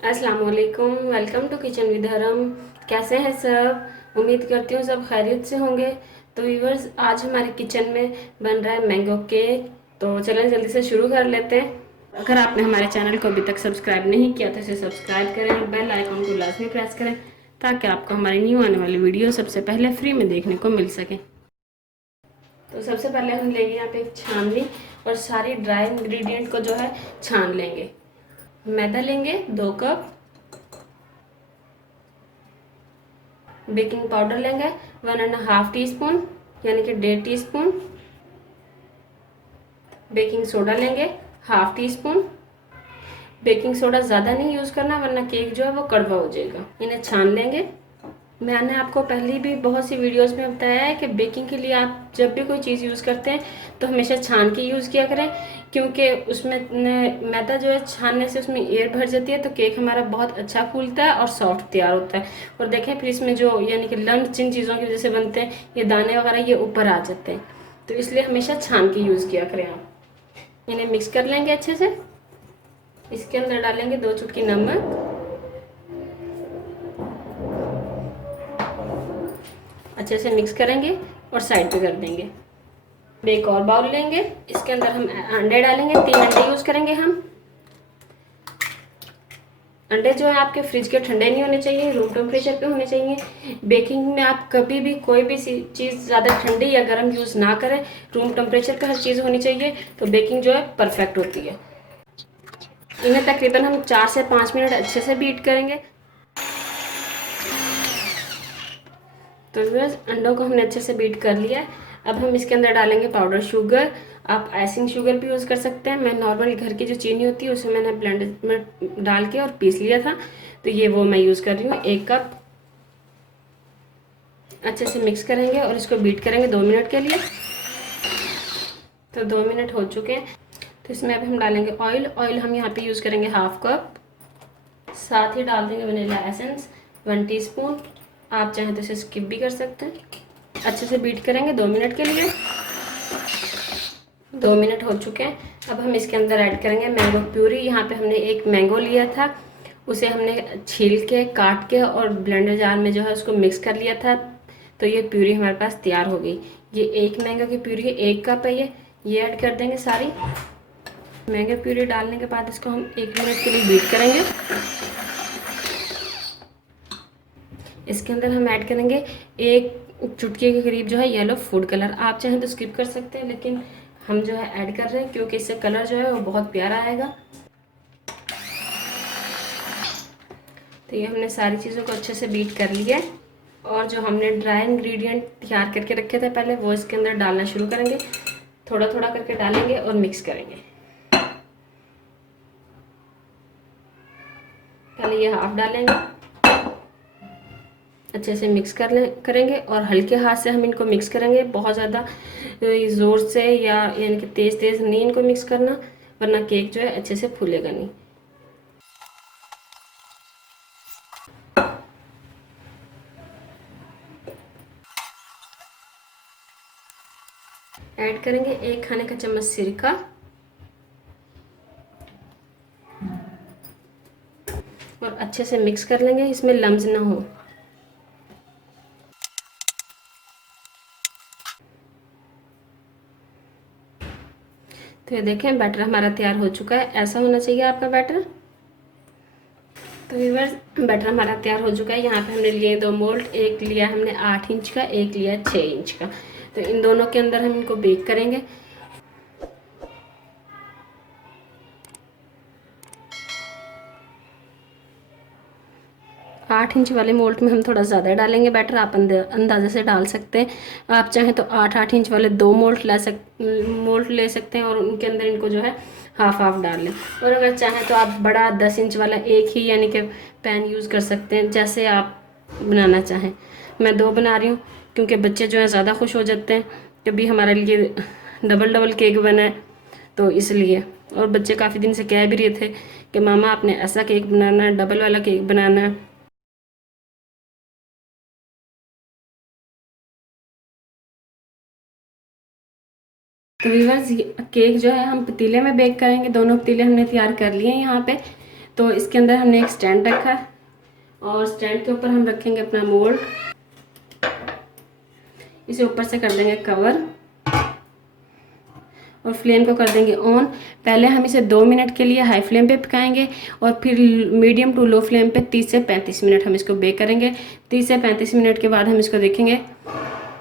अस्सलाम वालेकुम। Welcome to kitchen with हरम। कैसे हैं सब? उम्मीद करती हूँ सब खैरियत से होंगे। तो व्यूवर्स, आज हमारे किचन में बन रहा है मैंगो केक। तो चलें जल्दी से शुरू कर लेते हैं। अगर आपने हमारे चैनल को अभी तक सब्सक्राइब नहीं किया तो इसे सब्सक्राइब करें और बेल आइकन को लाजमी प्रेस करें ताकि आपको हमारी न्यू आने वाली वीडियो सबसे पहले फ्री में देखने को मिल सके। तो सबसे पहले हम लेंगे यहाँ पे एक छाननी और सारी ड्राई इंग्रेडिएंट को जो है छान लेंगे। मैदा लेंगे 2 कप, बेकिंग पाउडर लेंगे 1.5 टीस्पून यानी कि 1.5 टीस्पून, बेकिंग सोडा लेंगे 1/2 टीस्पून। बेकिंग सोडा ज़्यादा नहीं यूज़ करना वरना केक जो है वो कड़वा हो जाएगा। इन्हें छान लेंगे। मैंने आपको पहले भी बहुत सी वीडियोस में बताया है कि बेकिंग के लिए आप जब भी कोई चीज़ यूज़ करते हैं तो हमेशा छान के यूज़ किया करें, क्योंकि उसमें मैदा जो है छानने से उसमें एयर भर जाती है तो केक हमारा बहुत अच्छा फूलता है और सॉफ्ट तैयार होता है। और देखें फिर इसमें जो यानी कि लम्ब जिन चीज़ों की वजह से बनते हैं, ये दाने वगैरह ये ऊपर आ जाते हैं, तो इसलिए हमेशा छान के यूज़ किया करें आप। इन्हें मिक्स कर लेंगे अच्छे से। इसके अंदर डालेंगे 2 चुटकी नमक, अच्छे से मिक्स करेंगे और साइड पे कर देंगे। एक और बाउल लेंगे, इसके अंदर हम अंडे डालेंगे। 3 अंडे यूज़ करेंगे हम। अंडे जो है आपके फ्रिज के ठंडे नहीं होने चाहिए, रूम टेम्परेचर पे होने चाहिए। बेकिंग में आप कभी भी कोई भी चीज़ ज़्यादा ठंडी या गर्म यूज़ ना करें, रूम टेम्परेचर पे हर चीज़ होनी चाहिए, तो बेकिंग जो है परफेक्ट होती है। इन्हें तकरीबन हम 4 से 5 मिनट अच्छे से बीट करेंगे। तो बस अंडों को हमने अच्छे से बीट कर लिया। अब हम इसके अंदर डालेंगे पाउडर शुगर। आप आइसिंग शुगर भी यूज़ कर सकते हैं। मैं नॉर्मल घर की जो चीनी होती है उसे मैंने ब्लेंडर में डाल के और पीस लिया था, तो ये वो मैं यूज़ कर रही हूँ 1 कप। अच्छे से मिक्स करेंगे और इसको बीट करेंगे 2 मिनट के लिए। तो 2 मिनट हो चुके हैं। तो इसमें अब हम डालेंगे ऑयल। ऑयल हम यहाँ पे यूज़ करेंगे 1/2 कप। साथ ही डाल देंगे वनीला एसेंस 1 टीस्पून। आप चाहें तो इसे स्किप भी कर सकते हैं। अच्छे से बीट करेंगे 2 मिनट के लिए। 2 मिनट हो चुके हैं। अब हम इसके अंदर ऐड करेंगे मैंगो प्यूरी। यहाँ पे हमने एक मैंगो लिया था, उसे हमने छील के काट के और ब्लेंडर जार में जो है उसको मिक्स कर लिया था, तो ये प्यूरी हमारे पास तैयार हो गई। ये एक मैंगो की प्यूरी है, 1 कप है ये ऐड कर देंगे सारी। मैंगो प्यूरी डालने के बाद इसको हम 1 मिनट के लिए बीट करेंगे। इसके अंदर हम ऐड करेंगे 1 चुटकी के करीब जो है येलो फूड कलर। आप चाहें तो स्किप कर सकते हैं, लेकिन हम जो है ऐड कर रहे हैं क्योंकि इससे कलर जो है वो बहुत प्यारा आएगा। तो ये हमने सारी चीज़ों को अच्छे से बीट कर लिया है और जो हमने ड्राई इंग्रेडिएंट तैयार करके रखे थे पहले, वो इसके अंदर डालना शुरू करेंगे। थोड़ा थोड़ा करके डालेंगे और मिक्स करेंगे। पहले ये हाफ डालेंगे, अच्छे से मिक्स करेंगे और हल्के हाथ से हम इनको मिक्स करेंगे। बहुत ज़्यादा ज़ोर से या यानी कि तेज़ तेज़ नहीं इनको मिक्स करना, वरना केक जो है अच्छे से फूलेगा नहीं। ऐड करेंगे 1 खाने का चम्मच सिरका और अच्छे से मिक्स कर लेंगे, इसमें लम्स ना हो। तो ये देखें बैटर हमारा तैयार हो चुका है। ऐसा होना चाहिए आपका बैटर। तो व्यूअर्स, बैटर हमारा तैयार हो चुका है। यहाँ पे हमने लिए 2 मोल्ड, एक लिया हमने 8 इंच का, एक लिया 6 इंच का। तो इन दोनों के अंदर हम इनको बेक करेंगे। 8 इंच वाले मोल्ड में हम थोड़ा ज़्यादा डालेंगे बैटर, आप अंदाजे से डाल सकते हैं। आप चाहें तो 8-8 इंच वाले 2 मोल्ड ले सकते हैं और उनके अंदर इनको जो है हाफ हाफ डाल लें। और अगर चाहें तो आप बड़ा 10 इंच वाला एक ही यानी कि पैन यूज़ कर सकते हैं, जैसे आप बनाना चाहें। मैं 2 बना रही हूँ क्योंकि बच्चे जो हैं ज़्यादा खुश हो जाते हैं कभी हमारे लिए डबल डबल केक बना है, तो इसलिए। और बच्चे काफ़ी दिन से कह भी रहे थे कि मामा आपने ऐसा केक बनाना है, डबल वाला केक बनाना है। तो व्यूअर्स, केक जो है हम पतीले में बेक करेंगे। दोनों पतीले हमने तैयार कर लिए हैं यहाँ पे। तो इसके अंदर हमने एक स्टैंड रखा है और स्टैंड के ऊपर हम रखेंगे अपना मोल्ड। इसे ऊपर से कर देंगे कवर और फ्लेम को कर देंगे ऑन। पहले हम इसे 2 मिनट के लिए हाई फ्लेम पे पकाएंगे और फिर मीडियम टू लो फ्लेम पे 30 से 35 मिनट हम इसको बेक करेंगे। 30 से 35 मिनट के बाद हम इसको देखेंगे,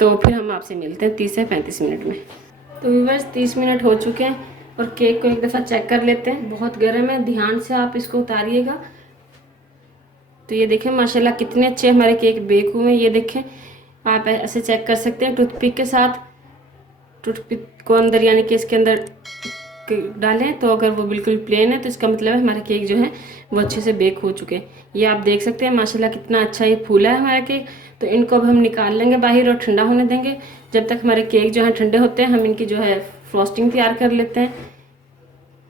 तो फिर हम आपसे मिलते हैं 30 से 35 मिनट में। तो व्यूअर्स 30 मिनट हो चुके हैं और केक को एक दफ़ा चेक कर लेते हैं। बहुत गर्म है, ध्यान से आप इसको उतारिएगा। तो ये देखें माशाल्लाह कितने अच्छे हमारे केक बेक हुए हैं। ये देखें, आप ऐसे चेक कर सकते हैं टूथपिक के साथ। टूथपिक को अंदर यानी कि इसके अंदर डालें तो अगर वो बिल्कुल प्लेन है तो इसका मतलब है हमारा केक जो है वो अच्छे से बेक हो चुके हैं। ये आप देख सकते हैं माशाल्लाह कितना अच्छा ये फूला है हमारा केक। तो इनको अब हम निकाल लेंगे बाहर और ठंडा होने देंगे। जब तक हमारे केक जो है ठंडे होते हैं हम इनकी जो है फ्रॉस्टिंग तैयार कर लेते हैं,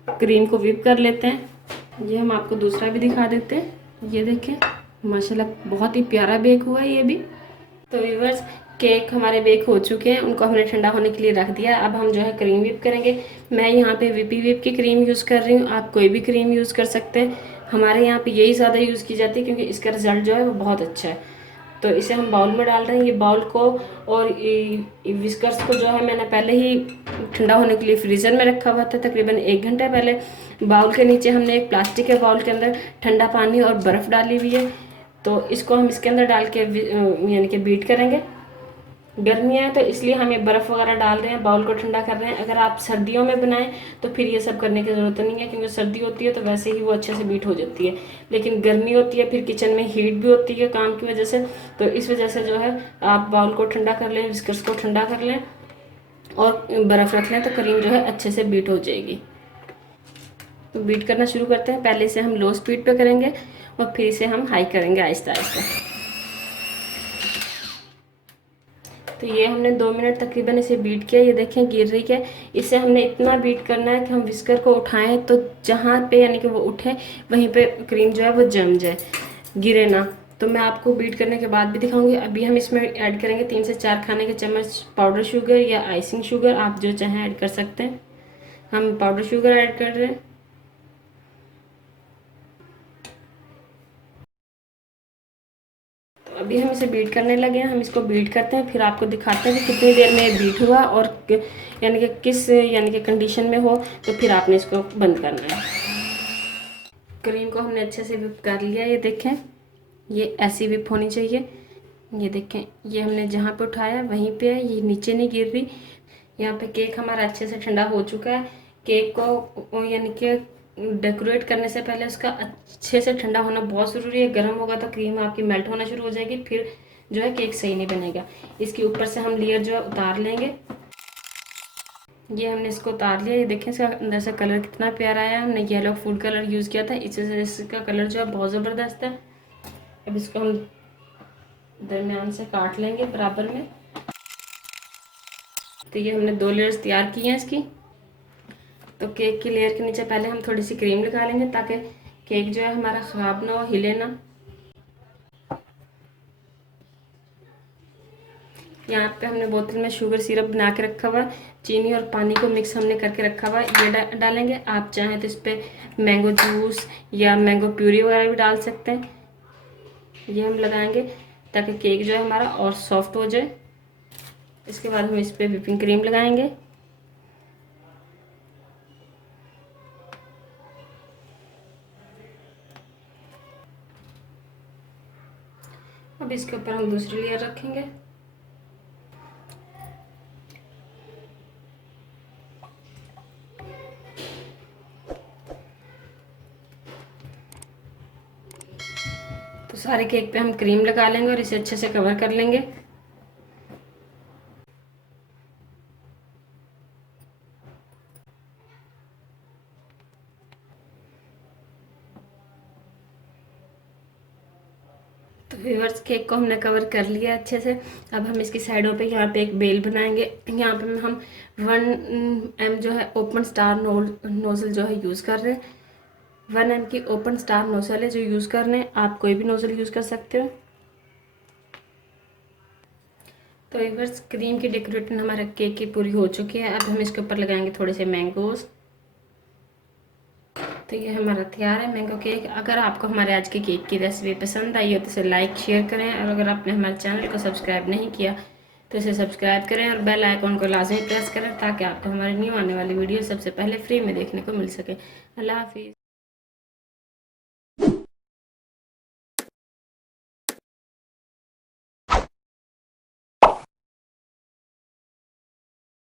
क्रीम को व्हिप कर लेते हैं। ये हम आपको दूसरा भी दिखा देते हैं। ये देखें माशाल्लाह बहुत ही प्यारा बेक हुआ है ये भी। तो व्यूअर्स केक हमारे बेक हो चुके हैं, उनको हमने ठंडा होने के लिए रख दिया। अब हम जो है क्रीम व्हिप करेंगे। मैं यहाँ पे विपी व्हिप की क्रीम यूज़ कर रही हूँ, आप कोई भी क्रीम यूज़ कर सकते हैं। हमारे यहाँ पे यही ज़्यादा यूज़ की जाती है क्योंकि इसका रिज़ल्ट जो है वो बहुत अच्छा है। तो इसे हम बाउल में डाल रहे हैं। ये बाउल को और विस्कर्स को जो है मैंने पहले ही ठंडा होने के लिए फ्रीज़र में रखा हुआ था, तकरीबन 1 घंटे पहले। बाउल के नीचे हमने एक प्लास्टिक के बाउल के अंदर ठंडा पानी और बर्फ़ डाली हुई है। तो इसको हम इसके अंदर डाल के यानी कि बीट करेंगे। गर्मियाँ है तो इसलिए हम ये बर्फ़ वगैरह डाल रहे हैं, बाउल को ठंडा कर रहे हैं। अगर आप सर्दियों में बनाएं तो फिर ये सब करने की ज़रूरत नहीं है, क्योंकि सर्दी होती है तो वैसे ही वो अच्छे से बीट हो जाती है। लेकिन गर्मी होती है, फिर किचन में हीट भी होती है काम की वजह से, तो इस वजह से जो है आप बाउल को ठंडा कर लें, विस्कर्स को ठंडा कर लें और बर्फ़ रख लें, तो क्रीम जो है अच्छे से बीट हो जाएगी। तो बीट करना शुरू करते हैं। पहले इसे हम लो स्पीड पे करेंगे और फिर इसे हम हाई करेंगे आहिस्ता आहिस्ता। तो ये हमने 2 मिनट तकरीबन इसे बीट किया। ये देखें गिर रही है। इसे हमने इतना बीट करना है कि हम विस्कर को उठाएं तो जहाँ पे यानी कि वो उठे वहीं पे क्रीम जो है वो जम जाए, गिरे ना। तो मैं आपको बीट करने के बाद भी दिखाऊंगी। अभी हम इसमें ऐड करेंगे 3 से 4 खाने के चम्मच पाउडर शुगर या आइसिंग शुगर, आप जो चाहें ऐड कर सकते हैं। हम पाउडर शुगर ऐड कर रहे हैं। अभी हम इसे बीट करने लगे हैं। हम इसको बीट करते हैं, फिर आपको दिखाते हैं कि कितनी देर में बीट हुआ और यानी कि किस यानी कि कंडीशन में हो, तो फिर आपने इसको बंद करना है। क्रीम को हमने अच्छे से व्हिप कर लिया। ये देखें, ये ऐसी व्हिप होनी चाहिए। ये देखें, ये हमने जहाँ पे उठाया वहीं पे है, ये नीचे नहीं गिर रही। यहाँ पे केक हमारा अच्छे से ठंडा हो चुका है। केक को यानी कि डेकोरेट करने से पहले उसका अच्छे से ठंडा होना बहुत ज़रूरी है। गर्म होगा तो क्रीम आपकी मेल्ट होना शुरू हो जाएगी, फिर जो है केक सही नहीं बनेगा। इसके ऊपर से हम लेयर जो है उतार लेंगे। ये हमने इसको उतार लिया। ये देखें इसका अंदर से कलर कितना प्यारा आया। हमने येलो फूड कलर यूज़ किया था, इससे इसका कलर जो है बहुत ज़बरदस्त है। अब इसको हम दरमियान से काट लेंगे बराबर में। तो ये हमने 2 लेयर्स तैयार की हैं इसकी। तो केक की लेयर के नीचे पहले हम थोड़ी सी क्रीम लगा लेंगे ताकि केक जो है हमारा ख़राब ना हो, हिले ना। यहाँ पे हमने बोतल में शुगर सिरप बना के रखा हुआ है। चीनी और पानी को मिक्स हमने करके रखा हुआ है, ये डालेंगे। आप चाहें तो इस पर मैंगो जूस या मैंगो प्यूरी वगैरह भी डाल सकते हैं। ये हम लगाएंगे ताकि केक जो है हमारा और सॉफ्ट हो जाए। इसके बाद हम इस पर व्हिपिंग क्रीम लगाएंगे। अब इसके ऊपर हम दूसरी लेयर रखेंगे। तो सारे केक पे हम क्रीम लगा लेंगे और इसे अच्छे से कवर कर लेंगे। तो व्यूअर्स केक को हमने कवर कर लिया अच्छे से। अब हम इसकी साइडों पे यहाँ पे एक बेल बनाएंगे। यहाँ पे हम 1 जो है ओपन स्टार नोज़ल जो है यूज़ कर रहे हैं। 1 की ओपन स्टार नोज़ल है जो यूज़ कर रहे हैं, आप कोई भी नोज़ल यूज़ कर सकते हो। तो व्यूअर्स क्रीम की डेकोरेशन हमारा केक की पूरी हो चुकी है। अब हम इसके ऊपर लगाएंगे थोड़े से मैंगोज़। तो तो ये हमारा तैयार है मैंगो केक। अगर आपको हमारे आज के केक की रेसिपी पसंद आई हो तो इसे लाइक शेयर करें, और अगर आपने हमारे चैनल को सब्सक्राइब नहीं किया तो इसे सब्सक्राइब करें और बेल आइकॉन को लाजमी प्रेस करें ताकि आपको हमारी न्यू आने वाली वीडियो सबसे पहले फ्री में देखने को मिल सके। अल्लाह हाफिज़।